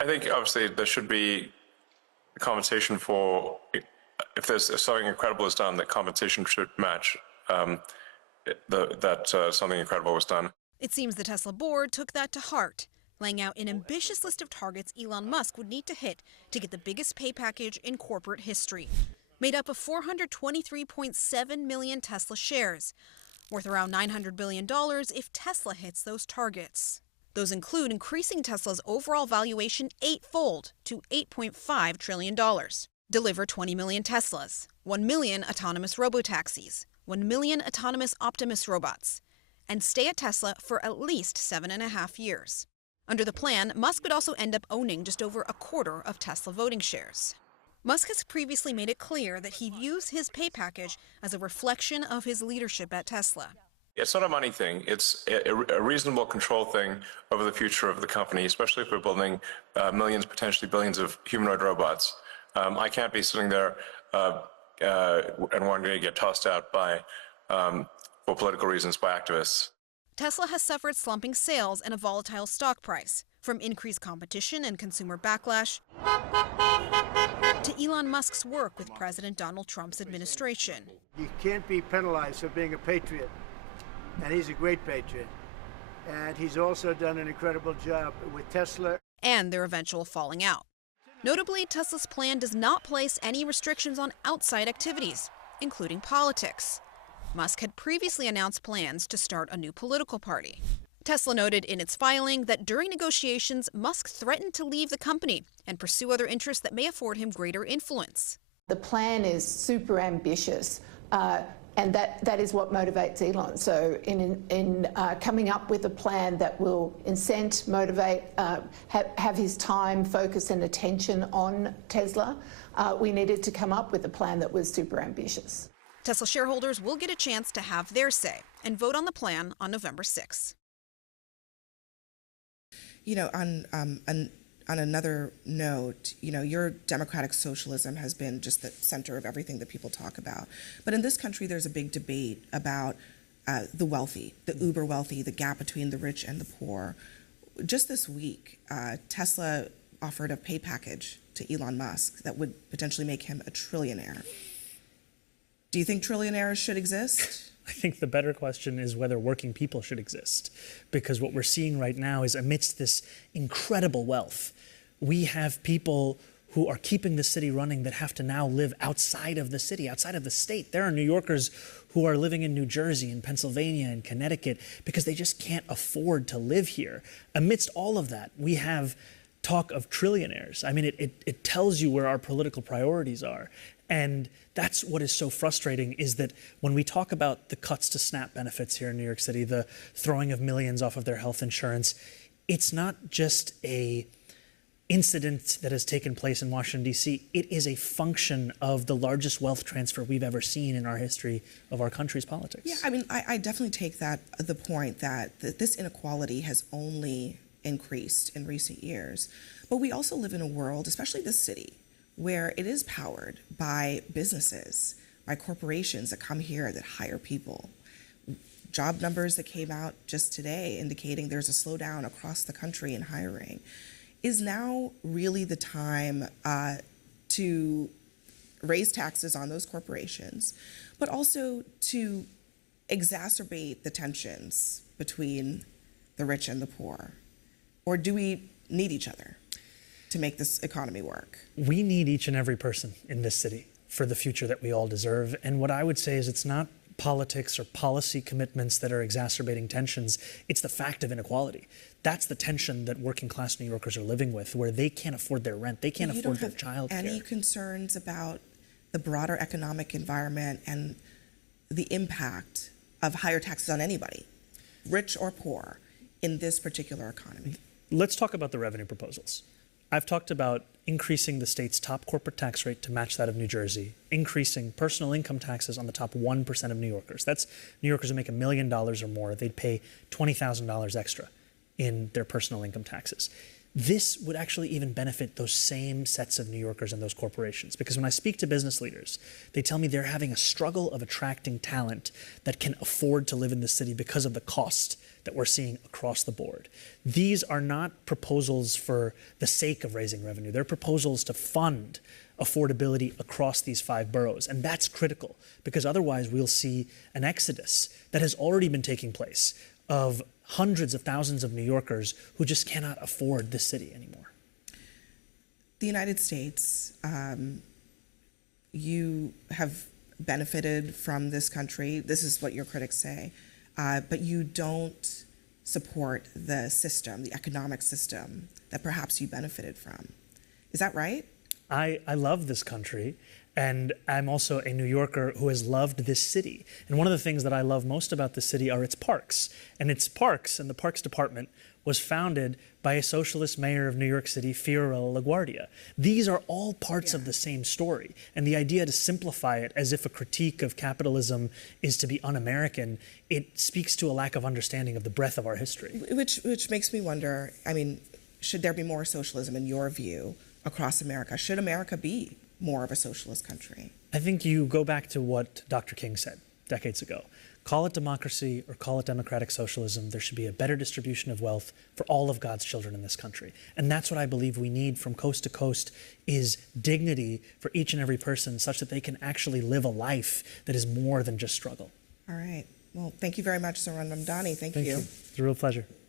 I think obviously there should be compensation for, if something incredible is done, that compensation should match that something incredible was done. It seems the Tesla board took that to heart, laying out an ambitious list of targets Elon Musk would need to hit to get the biggest pay package in corporate history, made up of 423.7 million Tesla shares, worth around $900 billion if Tesla hits those targets. Those include increasing Tesla's overall valuation eightfold to $8.5 trillion, deliver 20 million Teslas, 1 million autonomous robotaxis, 1 million autonomous Optimus robots, and stay at Tesla for at least 7.5 years. Under the plan, Musk would also end up owning just over a quarter of Tesla voting shares. Musk has previously made it clear that he views his pay package as a reflection of his leadership at Tesla. It's not a money thing. It's a reasonable control thing over the future of the company, especially if we're building millions, potentially billions of humanoid robots. I can't be sitting there and wanting to get tossed out by, for political reasons, by activists. Tesla has suffered slumping sales and a volatile stock price, from increased competition and consumer backlash to Elon Musk's work with President Donald Trump's administration. You can't be penalized for being a patriot, and he's a great patriot. And he's also done an incredible job with Tesla. And their eventual falling out. Notably, Tesla's plan does not place any restrictions on outside activities, including politics. Musk had previously announced plans to start a new political party. Tesla noted in its filing that during negotiations, Musk threatened to leave the company and pursue other interests that may afford him greater influence. The plan is super ambitious, and that is what motivates Elon. So in coming up with a plan that will incent, motivate, have his time, focus and attention on Tesla, we needed to come up with a plan that was super ambitious. Tesla shareholders will get a chance to have their say and vote on the plan on November 6th. You know, on another note, you know, your democratic socialism has been just the center of everything that people talk about. But in this country, there's a big debate about the wealthy, the uber wealthy, the gap between the rich and the poor. Just this week, Tesla offered a pay package to Elon Musk that would potentially make him a trillionaire. Do you think trillionaires should exist? I think the better question is whether working people should exist, because what we're seeing right now is amidst this incredible wealth, we have people who are keeping the city running that have to now live outside of the city, outside of the state. There are New Yorkers who are living in New Jersey and Pennsylvania and Connecticut because they just can't afford to live here. Amidst all of that, we have talk of trillionaires. I mean, it tells you where our political priorities are. And that's what is so frustrating, is that when we talk about the cuts to SNAP benefits here in New York City, the throwing of millions off of their health insurance, it's not just a incident that has taken place in Washington, D.C. It is a function of the largest wealth transfer we've ever seen in our history of our country's politics. Yeah, I mean, I definitely take the point that this inequality has only increased in recent years. But we also live in a world, especially this city, where it is powered by businesses, by corporations that come here that hire people. Job numbers that came out just today indicating there's a slowdown across the country in hiring. Is now really the time to raise taxes on those corporations, but also to exacerbate the tensions between the rich and the poor? Or do we need each other to make this economy work? We need each and every person in this city for the future that we all deserve. And what I would say is it's not politics or policy commitments that are exacerbating tensions. It's the fact of inequality. That's the tension that working class New Yorkers are living with, where they can't afford their rent, they can't afford their childcare. Any concerns about the broader economic environment and the impact of higher taxes on anybody, rich or poor, in this particular economy? Let's talk about the revenue proposals. I've talked about increasing the state's top corporate tax rate to match that of New Jersey, increasing personal income taxes on the top 1% of New Yorkers. That's New Yorkers who make $1 million or more. They'd pay $20,000 extra in their personal income taxes. This would actually even benefit those same sets of New Yorkers and those corporations, because when I speak to business leaders, they tell me they're having a struggle of attracting talent that can afford to live in the city because of the cost that we're seeing across the board. These are not proposals for the sake of raising revenue. They're proposals to fund affordability across these 5 boroughs. And that's critical, because otherwise we'll see an exodus that has already been taking place of hundreds of thousands of New Yorkers who just cannot afford this city anymore. The United States, you have benefited from this country. This is what your critics say, but you don't support the system, the economic system that perhaps you benefited from. Is that right? I love this country, and I'm also a New Yorker who has loved this city. And one of the things that I love most about the city are its parks. And its parks, and the Parks Department, was founded by a socialist mayor of New York City, Fiorello LaGuardia. These are all parts of the same story. And the idea to simplify it as if a critique of capitalism is to be un-American, it speaks to a lack of understanding of the breadth of our history. Which makes me wonder, I mean, should there be more socialism in your view across America? Should America be more of a socialist country? I think you go back to what Dr. King said decades ago. Call it democracy or call it democratic socialism, there should be a better distribution of wealth for all of God's children in this country. And that's what I believe we need from coast to coast, is dignity for each and every person such that they can actually live a life that is more than just struggle. All right. Well, thank you very much, Sarun Ramdani. Thank you. It's a real pleasure.